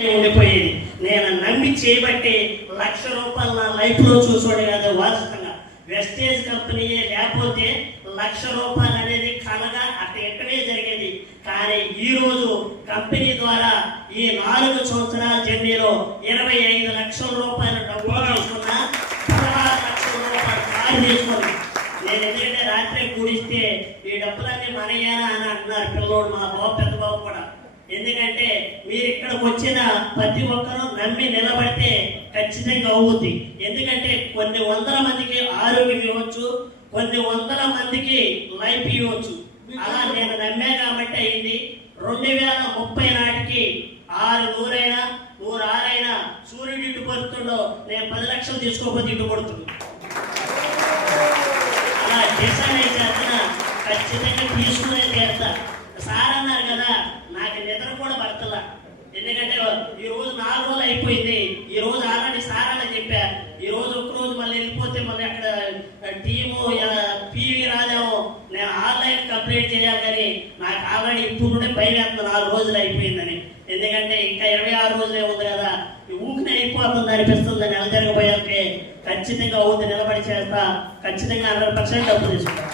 ఉండిపోయేది. నేను నమ్మి చేయబట్టి ₹1,00,000 నా లైఫ్ లో చూసాడు కాదు. వాస్తవంగా వెస్టేజ్ కంపెనీ లేకపోతే ₹1,00,000 అనేది కలగా అట్లా ఎక్కడే జరిగేది. కానీ ఈ రోజు కంపెనీ ద్వారా ఈ 4 సంవత్సరాల జర్నీలో ₹25 లక్షల డబ్బులు తీసుకున్నా, ₹16 లక్షల కారు తీసుకుని నేను ఎందుకంటే రాత్రి కూడిస్తే ఈ డబ్బులన్నీ మనయ్యానా అని అంటున్నారు పిల్లోడు, మా బాబు పెద్ద బాబు కూడా. ఎందుకంటే మీరు ఇక్కడికి వచ్చిన ప్రతి ఒక్కరూ నమ్మి నిలబడితే ఖచ్చితంగా అవుతుంది. ఎందుకంటే కొన్ని వందల మందికి ఆరోగ్యం ఇవ్వచ్చు, కొన్ని వందల మందికి లైఫ్ ఇవ్వచ్చు. అలా నేను నమ్మా కాబట్టి అయింది. 2030 నాటికి 600 106 సూర్యుడు ఇటు పడుతుండో నేను 10 లక్షలు తీసుకోకపోతే ఇటు పడుతుంది. అలా డిసైడ్ చేస్తున్నా, ఖచ్చితంగా తీసుకునే తీరుతా. సార్ అన్నారు కదా, నాకు నిద్ర కూడా పడతలా. ఎందుకంటే ఈ రోజు 4 రోజులు అయిపోయింది. ఈ రోజు ఆల్రెడీ సార్ అని చెప్పా. ఈ రోజు ఒక్కరోజు మళ్ళీ వెళ్ళిపోతే మళ్ళీ అక్కడ టీము పివి రాజాము నేను ఆన్లైన్ కంప్లీట్ చేయాలి. కానీ నాకు ఆల్రెడీ ఇప్పుడు భయం వేస్తుంది 4 రోజులు అయిపోయిందని. ఎందుకంటే ఇంకా 26 రోజులే ఉంది కదా, ఊపిరి అయిపోతుంది అనిపిస్తుంది. నెల జరగబోయాకే ఖచ్చితంగా అవుతుంది, నిలబడి చేస్తా. ఖచ్చితంగా 100% డబ్బు తీసుకుంటా.